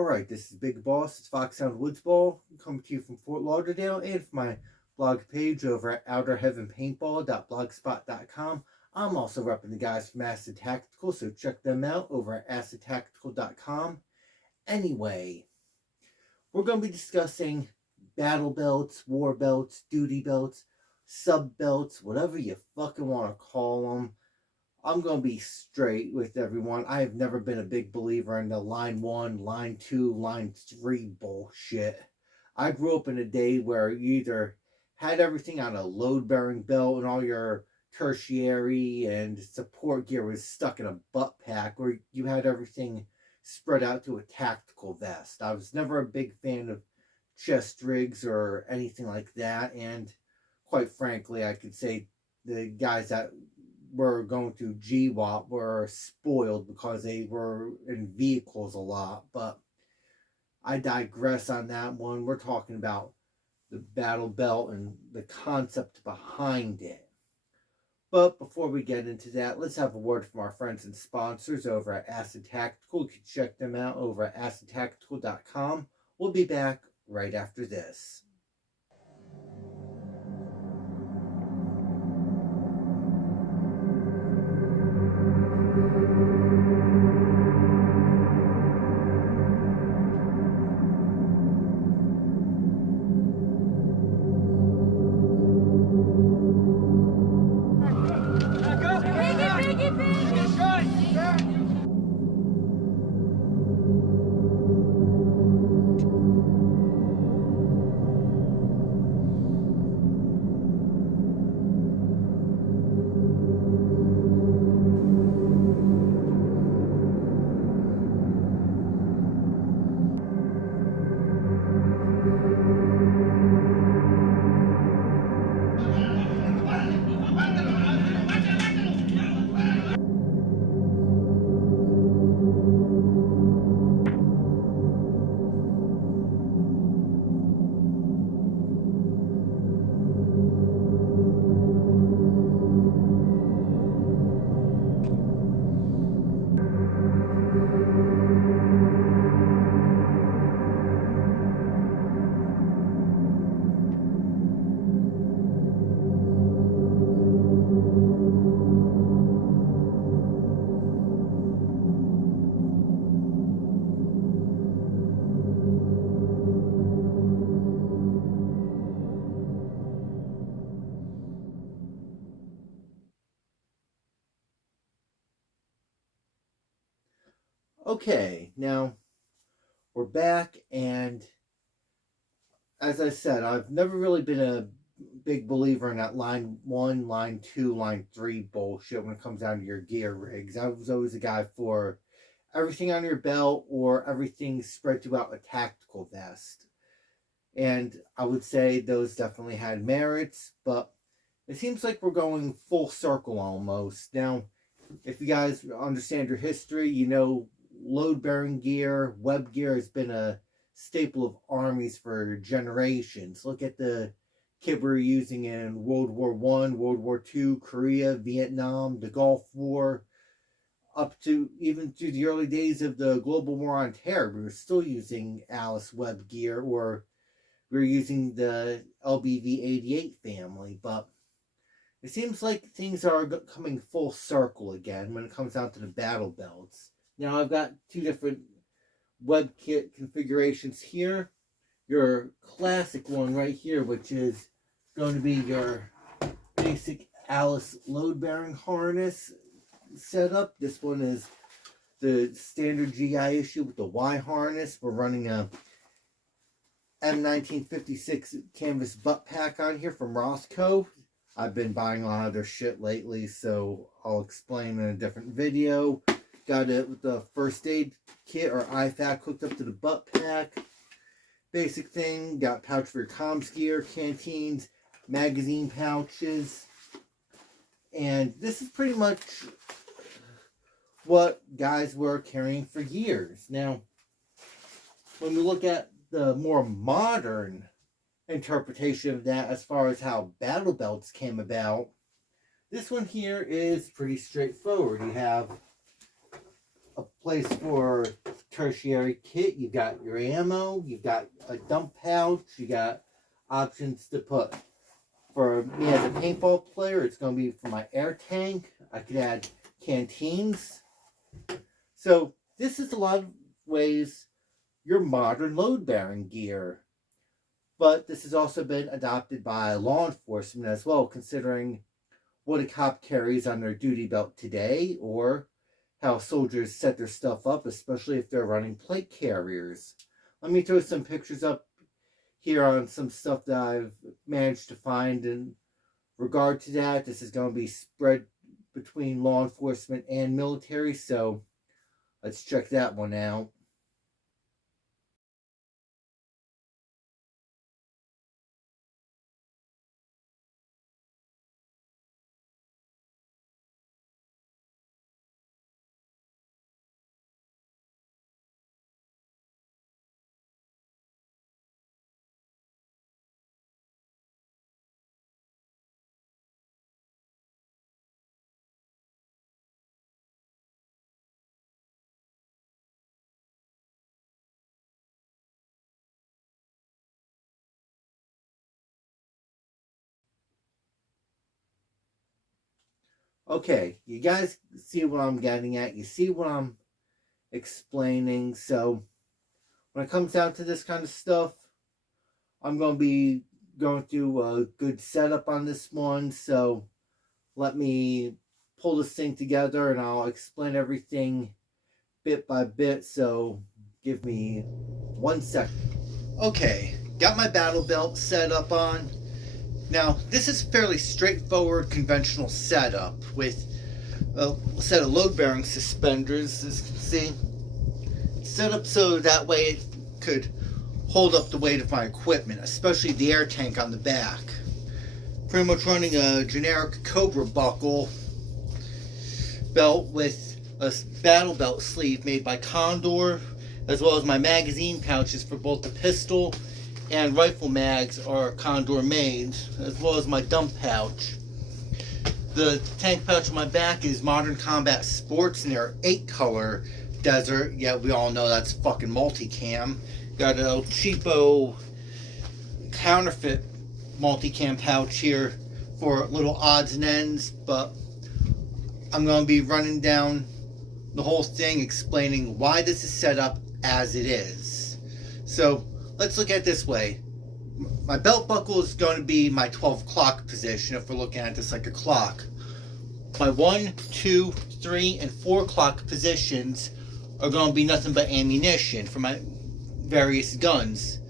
Alright, this is Big Boss. It's Fox Sound Woods Ball, coming to you from Fort Lauderdale, and from my blog page over at outerheavenpaintball.blogspot.com. I'm also repping the guys from Acid Tactical, so check them out over at acidtactical.com. Anyway, we're going to be discussing battle belts, war belts, duty belts, sub belts, whatever you fucking want to call them. I'm going to be straight with everyone. I have never been a big believer in the line 1, line 2, line 3 bullshit. I grew up in a day where you either had everything on a load-bearing belt and all your tertiary and support gear was stuck in a butt pack, or you had everything spread out to a tactical vest. I was never a big fan of chest rigs or anything like that, and quite frankly, I could say the guys that were going to GWAP were spoiled because they were in vehicles a lot, but I digress on that one. We're talking about the battle belt and the concept behind it. But before we get into that, let's have a word from our friends and sponsors over at Acid Tactical. You can check them out over at acidtactical.com. We'll be back right after this. Okay, now we're back, and as I said, I've never really been a big believer in that line 1, line 2, line 3 bullshit when it comes down to your gear rigs. I was always a guy for everything on your belt or everything spread throughout a tactical vest. And I would say those definitely had merits, but it seems like we're going full circle almost. Now, if you guys understand your history, you know load-bearing gear, web gear has been a staple of armies for generations. Look at the kit we were using in World War I, World War II, Korea, Vietnam, the Gulf War, up to even through the early days of the global war on terror. We were still using Alice web gear, or we were using the LBV-88 family, but it seems like things are coming full circle again when it comes down to the battle belts. Now, I've got two different web kit configurations here. Your classic one right here, which is going to be your basic Alice load-bearing harness setup. This one is the standard GI issue with the Y harness. We're running a M1956 canvas butt pack on here from Roscoe. I've been buying a lot of their shit lately, so I'll explain in a different video. Got it with the first aid kit or IFAK hooked up to the butt pack. Basic thing. Got pouch for your comms gear, canteens, magazine pouches. And this is pretty much what guys were carrying for years. Now, when we look at the more modern interpretation of that as far as how battle belts came about, this one here is pretty straightforward. You have a place for tertiary kit. You've got your ammo, you've got a dump pouch, you got options to put. For me as a paintball player, it's going to be for my air tank. I could add canteens. So this is a lot of ways your modern load-bearing gear. But this has also been adopted by law enforcement as well, considering what a cop carries on their duty belt today, or how soldiers set their stuff up, especially if they're running plate carriers. Let me throw some pictures up here on some stuff that I've managed to find in regard to that. This is going to be spread between law enforcement and military, so let's check that one out. Okay, you guys see what I'm getting at. You see what I'm explaining. So when it comes down to this kind of stuff, I'm going to be going through a good setup on this one. So let me pull this thing together and I'll explain everything bit by bit. So give me 1 second. Okay, got my battle belt set up on. Now, this is a fairly straightforward conventional setup with a set of load-bearing suspenders, as you can see. Set up so that way it could hold up the weight of my equipment, especially the air tank on the back. Pretty much running a generic Cobra buckle belt with a battle belt sleeve made by Condor, as well as my magazine pouches for both the pistol and rifle mags are Condor made, as well as my dump pouch. The tank pouch on my back is Modern Combat Sports in their 8-color desert. Yeah, we all know that's fucking multicam. Got a cheapo counterfeit multicam pouch here for little odds and ends, but I'm going to be running down the whole thing explaining why this is set up as it is. So let's look at it this way. My belt buckle is going to be my 12 o'clock position if we're looking at this like a clock. My 1, 2, 3, and 4 o'clock positions are going to be nothing but ammunition for my various guns.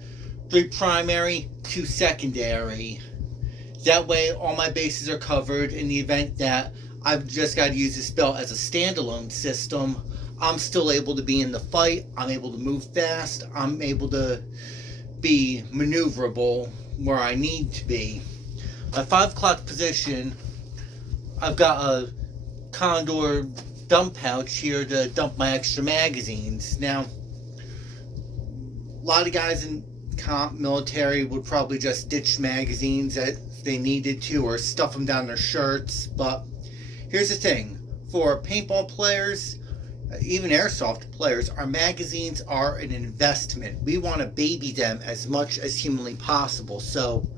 3 primary, 2 secondary. That way all my bases are covered in the event that I've just got to use this belt as a standalone system. I'm still able to be in the fight. I'm able to move fast. I'm able to be maneuverable where I need to be. My 5 o'clock position, I've got a Condor dump pouch here to dump my extra magazines. Now, a lot of guys in military would probably just ditch magazines if they needed to, or stuff them down their shirts. But here's the thing, for paintball players, even airsoft players, our magazines are an investment. We want to baby them as much as humanly possible. So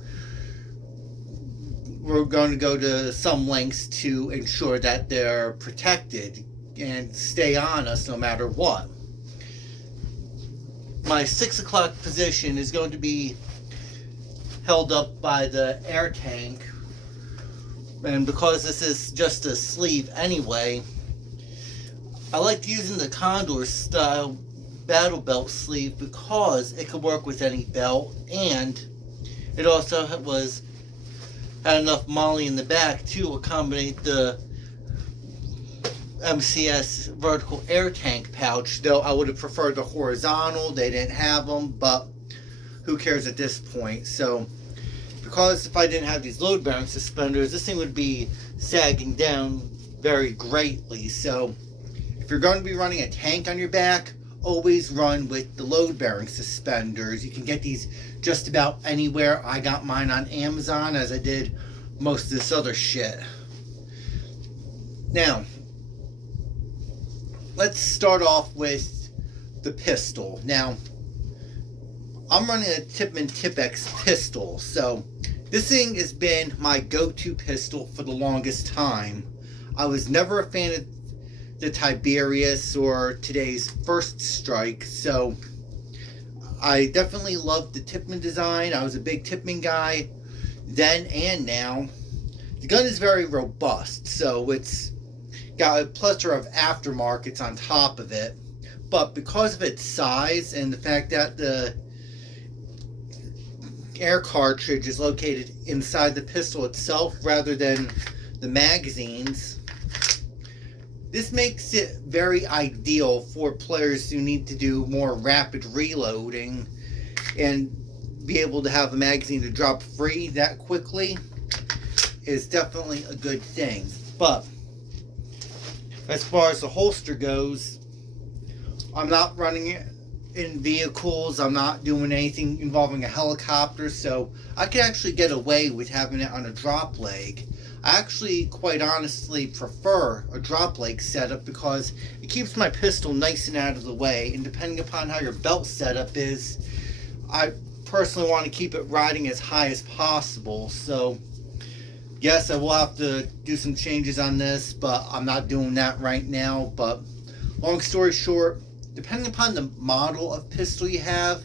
we're going to go to some lengths to ensure that they're protected and stay on us no matter what. My 6 o'clock position is going to be held up by the air tank. And because this is just a sleeve anyway, I like using the Condor style battle belt sleeve because it could work with any belt, and it also had enough molly in the back to accommodate the MCS vertical air tank pouch, though I would have preferred the horizontal. They didn't have them, but who cares at this point. So because if I didn't have these load bearing suspenders, this thing would be sagging down very greatly. So if you're going to be running a tank on your back, always run with the load bearing suspenders. You can get these just about anywhere. I got mine on Amazon, as I did most of this other shit. Now, let's start off with the pistol. Now, I'm running a Tippmann Tip-X pistol, so this thing has been my go-to pistol for the longest time. I was never a fan of the Tiberius or today's First Strike, so I definitely loved the Tippmann design. I was a big Tippmann guy then and now. The gun is very robust, so it's got a plethora of aftermarkets on top of it. But because of its size and the fact that the air cartridge is located inside the pistol itself rather than the magazines, this makes it very ideal for players who need to do more rapid reloading and be able to have a magazine to drop free that quickly is definitely a good thing. But as far as the holster goes, I'm not running it in vehicles. I'm not doing anything involving a helicopter, so I could actually get away with having it on a drop leg. I actually, quite honestly, prefer a drop leg setup because it keeps my pistol nice and out of the way, and depending upon how your belt setup is, I personally want to keep it riding as high as possible. So yes, I will have to do some changes on this, but I'm not doing that right now. But long story short, depending upon the model of pistol you have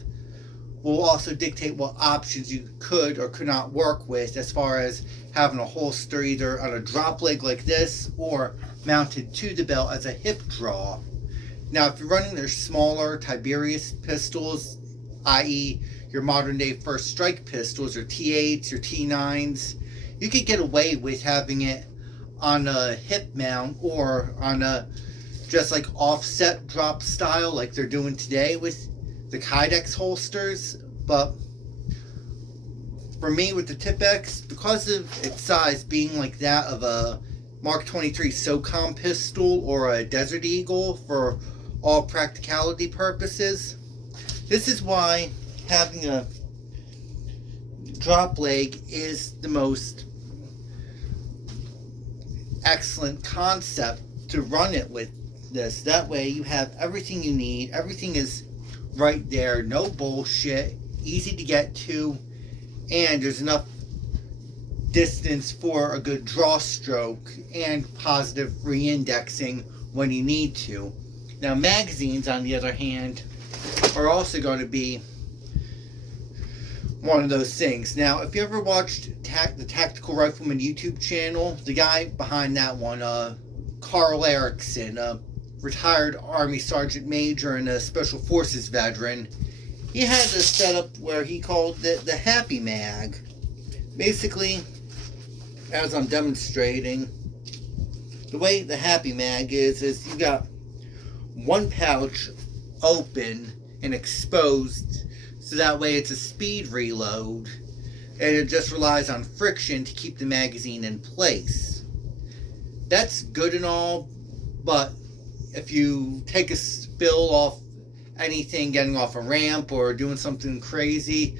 will also dictate what options you could or could not work with, as far as having a holster either on a drop leg like this or mounted to the belt as a hip draw. Now, if you're running their smaller Tiberius pistols, i.e. your modern day First Strike pistols, or T8s or T9s, you could get away with having it on a hip mount or on a just like offset drop style like they're doing today with the Kydex holsters. But for me, with the Tip-X, because of its size being like that of a Mark 23 SOCOM pistol or a Desert Eagle for all practicality purposes, this is why having a drop leg is the most excellent concept to run it with this. That way you have everything you need. Everything is right there. No bullshit. Easy to get to. And there's enough distance for a good draw stroke and positive re-indexing when you need to. Now, magazines, on the other hand, are also going to be one of those things. Now, if you ever watched the Tactical Rifleman YouTube channel, the guy behind that one, Carl Erickson, a retired Army Sergeant Major and a Special Forces veteran, he had a setup where he called it the Happy Mag. Basically, as I'm demonstrating, the way the Happy Mag is you got one pouch open and exposed, so that way it's a speed reload, and it just relies on friction to keep the magazine in place. That's good and all, but if you take a spill off anything, getting off a ramp or doing something crazy,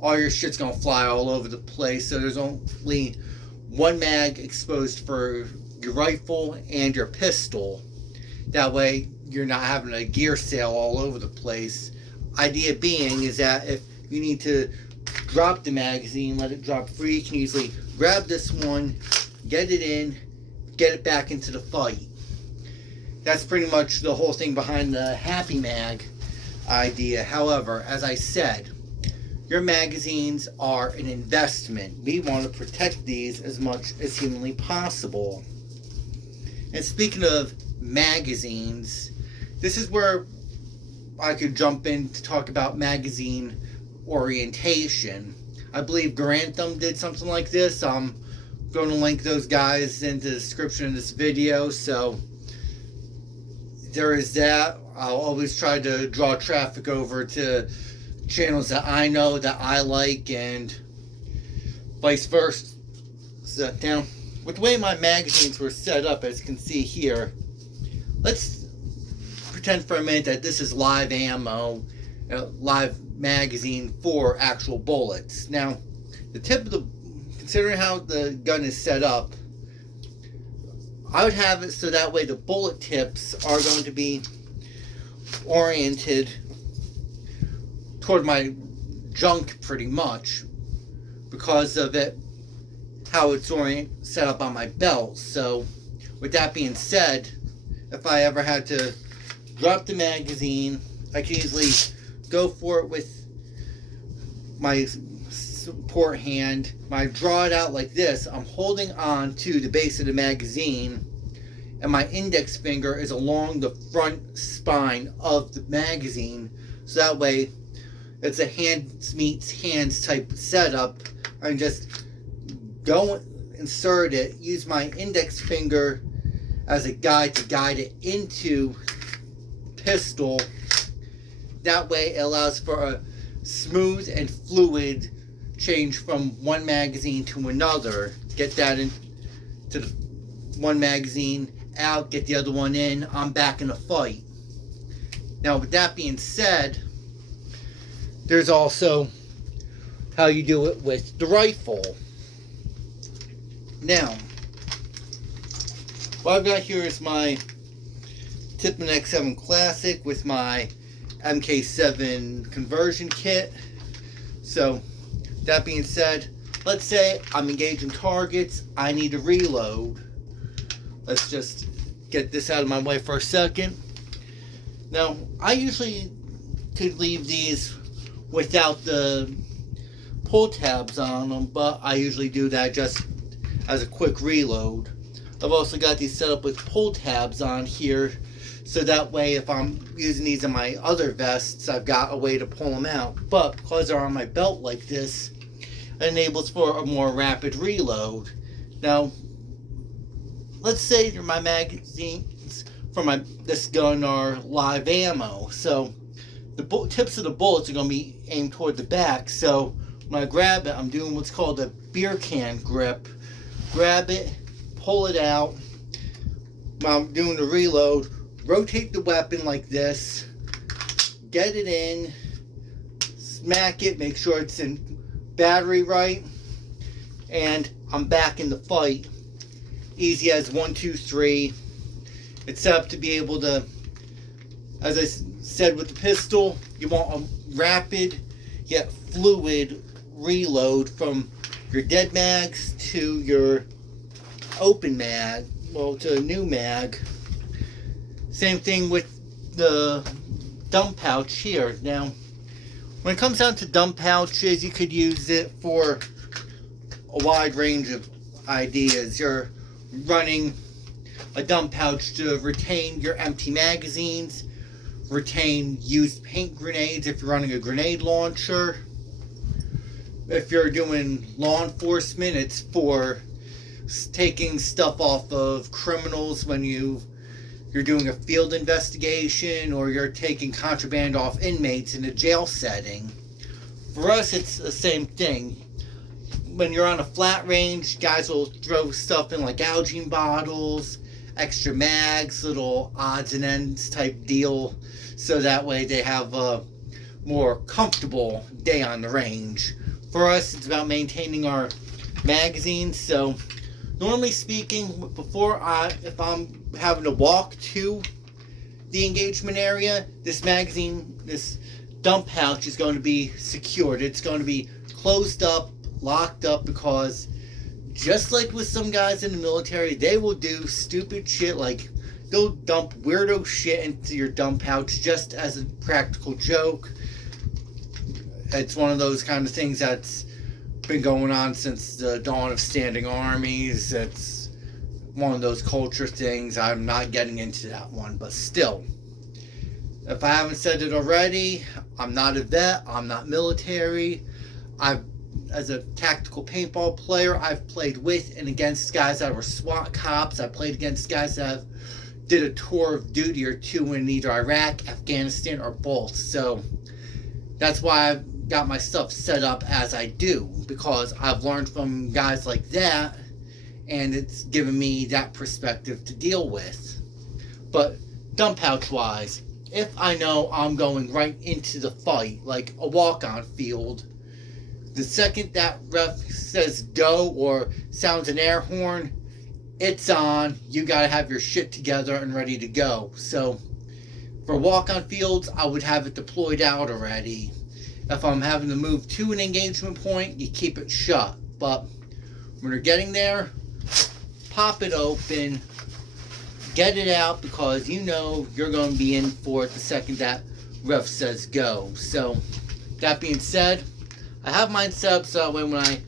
all your shit's gonna fly all over the place. So there's only one mag exposed for your rifle and your pistol. That way you're not having a gear sale all over the place. Idea being is that if you need to drop the magazine, let it drop free, you can easily grab this one, get it in, get it back into the fight. That's pretty much the whole thing behind the Happy Mag idea. However, as I said, your magazines are an investment. We want to protect these as much as humanly possible. And speaking of magazines, this is where I could jump in to talk about magazine orientation. I believe Grantham did something like this. I'm going to link those guys in the description of this video, so there is that. I'll always try to draw traffic over to channels that I know, that I like, and vice versa. So now, with the way my magazines were set up, as you can see here, let's pretend for a minute that this is live ammo, live magazine for actual bullets. Now, considering how the gun is set up, I would have it so that way the bullet tips are going to be oriented toward my junk pretty much because of it, how it's set up on my belt. So with that being said, if I ever had to drop the magazine, I can easily go for it with my support hand. When I draw it out like this, I'm holding on to the base of the magazine, and my index finger is along the front spine of the magazine, so that way it's a hands meets hands type setup. I can just go insert it, use my index finger as a guide to guide it into pistol. That way it allows for a smooth and fluid change from one magazine to another. Get that into the one magazine out, get the other one in, I'm back in a fight. Now with that being said, there's also how you do it with the rifle. Now, what I've got here is my Tippmann X7 Classic with my MK7 conversion kit. So, that being said, let's say I'm engaging targets, I need to reload. Let's just get this out of my way for a second. Now, I usually could leave these without the pull tabs on them, but I usually do that just as a quick reload. I've also got these set up with pull tabs on here, so that way if I'm using these in my other vests, I've got a way to pull them out. But because they're on my belt like this, it enables for a more rapid reload. Now, let's say my magazines for this gun are live ammo, so the tips of the bullets are going to be aimed toward the back. So when I grab it, I'm doing what's called a beer can grip. Grab it, pull it out. When I'm doing the reload, rotate the weapon like this, get it in, smack it, make sure it's in battery right, and I'm back in the fight. Easy as 1, 2, 3. It's set up to be able to, as I said with the pistol, you want a rapid yet fluid reload from your dead mags to your open mag, well, to a new mag. Same thing with the dump pouch here. Now, when it comes down to dump pouches, you could use it for a wide range of ideas. You're running a dump pouch to retain your empty magazines, retain used paint grenades if you're running a grenade launcher. If you're doing law enforcement, it's for taking stuff off of criminals when you're doing a field investigation, or you're taking contraband off inmates in a jail setting. For us, it's the same thing. When you're on a flat range, guys will throw stuff in like Algene bottles, extra mags, little odds and ends type deal, so that way they have a more comfortable day on the range. For us, it's about maintaining our magazines. So normally speaking, if I'm having to walk to the engagement area, this dump pouch is going to be secured. It's going to be closed up, locked up, because just like with some guys in the military, they will do stupid shit, like they'll dump weirdo shit into your dump pouch just as a practical joke. It's one of those kind of things that's been going on since the dawn of standing armies. It's one of those culture things. I'm not getting into that one, but still, if I haven't said it already, I'm not a vet, I'm not military. As a tactical paintball player, I've played with and against guys that were SWAT cops. I played against guys that did a tour of duty or two in either Iraq, Afghanistan, or both. So that's why I've got my stuff set up as I do, because I've learned from guys like that, and it's given me that perspective to deal with. But dump pouch wise, if I know I'm going right into the fight, like a walk-on field, the second that ref says go or sounds an air horn, it's on. You gotta have your shit together and ready to go. So For walk-on fields, I would have it deployed out already. If I'm having to move to an engagement point, you keep it shut. But when you're getting there, pop it open, get it out, because you know you're going to be in for it the second that ref says go. So, that being said, I have mine set up so that way when I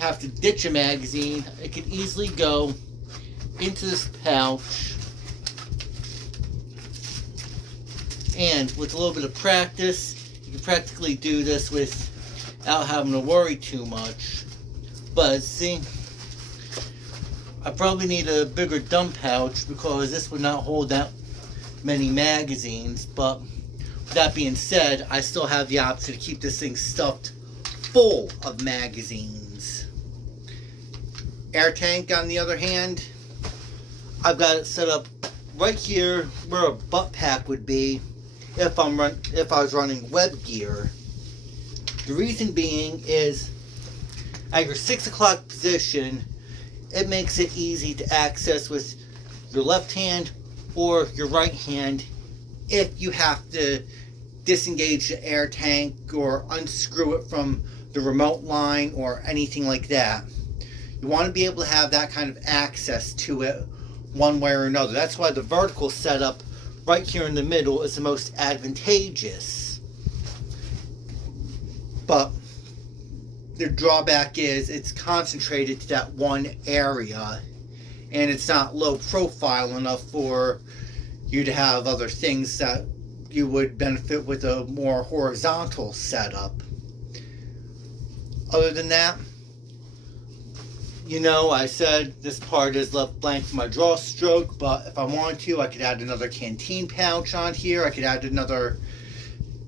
have to ditch a magazine, it can easily go into this pouch. And with a little bit of practice, you can practically do this without having to worry too much. But see, I probably need a bigger dump pouch because this would not hold that many magazines. But with that being said, I still have the option to keep this thing stuffed full of magazines. Air tank, on the other hand, I've got it set up right here where a butt pack would be if I was running web gear. The reason being is at your 6 o'clock position, it makes it easy to access with your left hand or your right hand if you have to disengage the air tank or unscrew it from the remote line or anything like that. You want to be able to have that kind of access to it one way or another. That's why the vertical setup right here in the middle is the most advantageous. But the drawback is it's concentrated to that one area, and it's not low profile enough for you to have other things that you would benefit with a more horizontal setup. Other than that, you know, I said this part is left blank for my draw stroke, but if I wanted to, I could add another canteen pouch on here. I could add another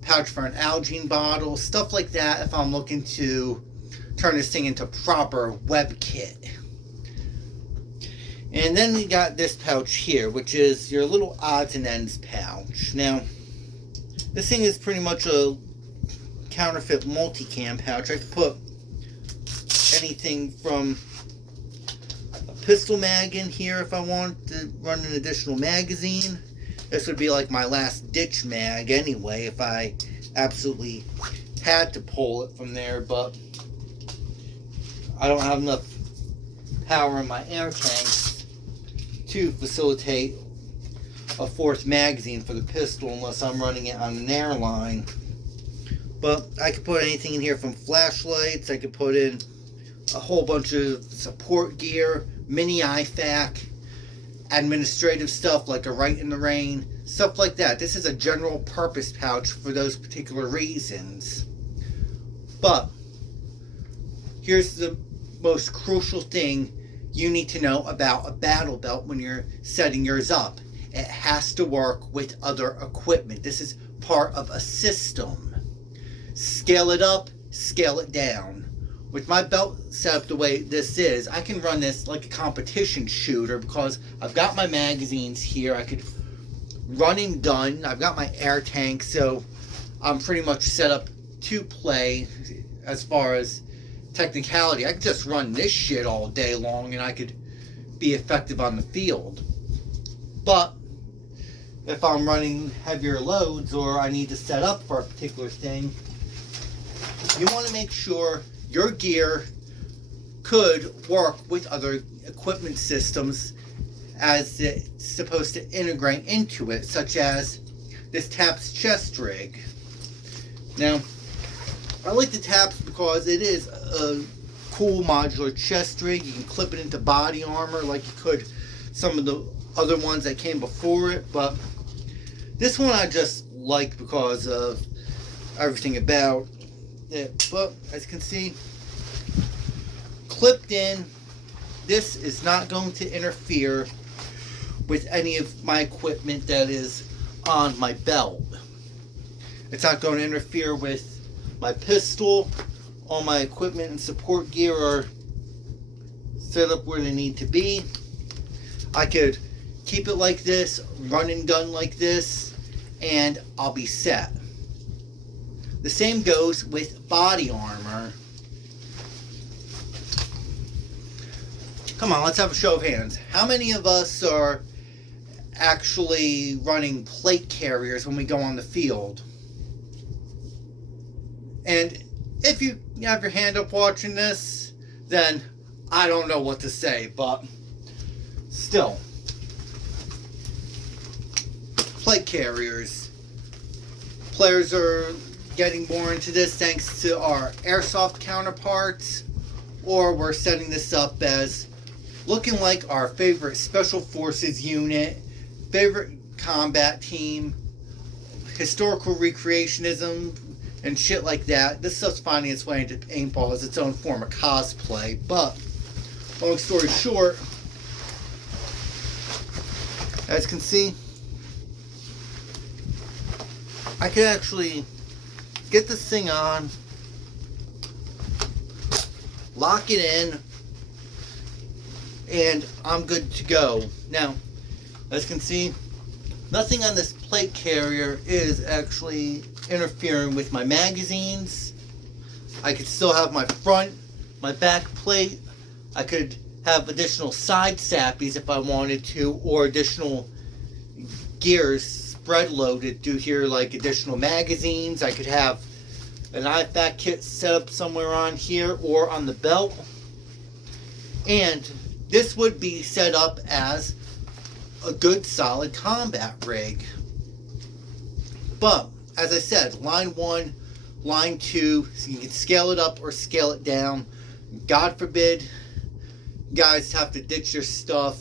pouch for an Algene bottle, stuff like that if I'm looking to turn this thing into proper web kit. And then we got this pouch here, which is your little odds and ends pouch. Now, this thing is pretty much a counterfeit multicam pouch. I could put anything from a pistol mag in here if I want to run an additional magazine. This would be like my last ditch mag anyway if I absolutely had to pull it from there, but I don't have enough power in my air tanks to facilitate a fourth magazine for the pistol unless I'm running it on an airline. But I could put anything in here from flashlights. I could put in a whole bunch of support gear, mini IFAC, administrative stuff like a Right in the Rain, stuff like that. This is a general purpose pouch for those particular reasons. But here's the most crucial thing you need to know about a battle belt when you're setting yours up. It has to work with other equipment. This is part of a system. Scale it up, scale it down. With my belt set up the way this is, I can run this like a competition shooter because I've got my magazines here. I could run and gun. I've got my air tank, so I'm pretty much set up to play as far as technicality. I could just run this shit all day long and I could be effective on the field. But if I'm running heavier loads or I need to set up for a particular thing, you want to make sure your gear could work with other equipment systems as it's supposed to integrate into it, such as this TAPS chest rig. Now, I like the TAPS because it is a cool modular chest rig. You can clip it into body armor like you could some of the other ones that came before it, but this one I just like because of everything about it. But as you can see, clipped in, this is not going to interfere with any of my equipment that is on my belt. It's not going to interfere with my pistol. All my equipment and support gear are set up where they need to be. I could keep it like this, run and gun like this, and I'll be set. The same goes with body armor. Come on, let's have a show of hands. How many of us are actually running plate carriers when we go on the field. And if you have your hand up watching this, then I don't know what to say, but still. Plate carriers. Players are getting more into this thanks to our airsoft counterparts, or we're setting this up as looking like our favorite special forces unit, favorite combat team, historical recreationism, and shit like that. This stuff's finding its way into paintball as its own form of cosplay. But, long story short, as you can see, I could actually get this thing on, lock it in, and I'm good to go. Now, as you can see, nothing on this plate carrier is actually interfering with my magazines. I could still have my front, my back plate. I could have additional side sappies if I wanted to, or additional gears spread loaded to here, like additional magazines. I could have an IFAK kit set up somewhere on here or on the belt. And this would be set up as a good solid combat rig. But as I said, line 1, line 2, so you can scale it up or scale it down. God forbid guys have to ditch your stuff.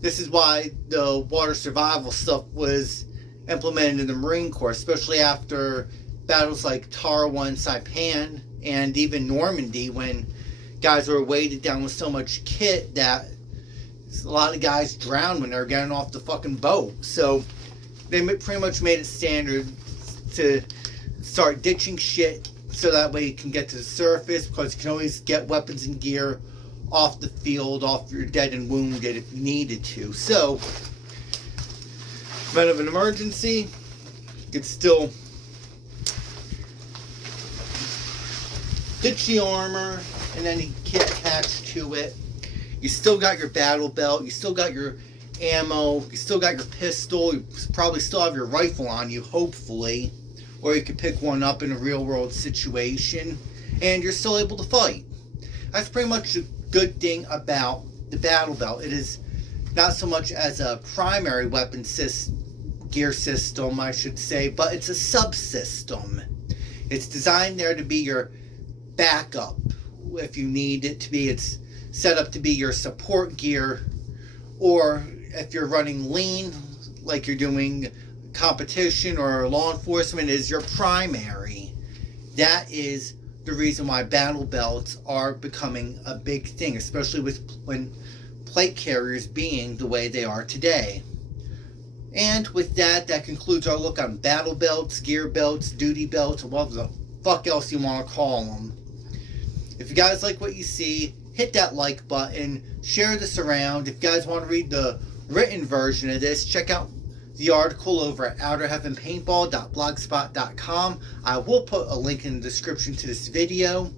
This is why the water survival stuff was implemented in the Marine Corps, especially after battles like Tarawa and Saipan and even Normandy, when guys were weighted down with so much kit that a lot of guys drowned when they were getting off the fucking boat. So they pretty much made it standard to start ditching shit so that way you can get to the surface, because you can always get weapons and gear off the field, off your dead and wounded if you needed to. So, event of an emergency, you could still ditch the armor and any kit attached to it. You still got your battle belt, you still got your ammo, you still got your pistol, you probably still have your rifle on you, hopefully, or you could pick one up in a real world situation, and you're still able to fight. That's pretty much the good thing about the battle belt. It is not so much as a primary weapon gear system, I should say, but it's a subsystem. It's designed there to be your backup if you need it to be. It's set up to be your support gear, or if you're running lean, like you're doing competition or law enforcement, is your primary. That is the reason why battle belts are becoming a big thing, especially when plate carriers being the way they are today. And with that, that concludes our look on battle belts, gear belts, duty belts, or whatever the fuck else you want to call them. If you guys like what you see, hit that like button, share this around. If you guys want to read the written version of this, check out the article over at outerheavenpaintball.blogspot.com. I will put a link in the description to this video.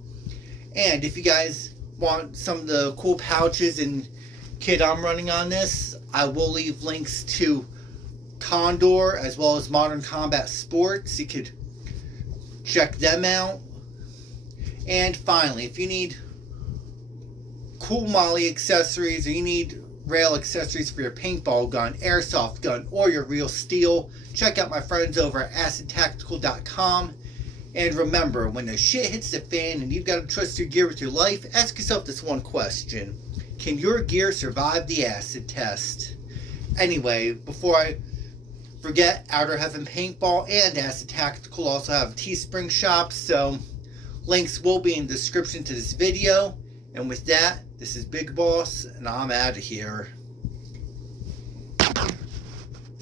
And if you guys want some of the cool pouches and kit I'm running on this, I will leave links to Condor as well as Modern Combat Sports. You could check them out. And finally, if you need cool molly accessories, or you need rail accessories for your paintball gun, airsoft gun, or your real steel, check out my friends over at acidtactical.com. And remember, when the shit hits the fan and you've got to trust your gear with your life, ask yourself this one question: can your gear survive the acid test? Anyway, before I forget, Outer Heaven Paintball and Acid Tactical also have a Teespring shop, so links will be in the description to this video. And with that, this is Big Boss, and I'm out of here.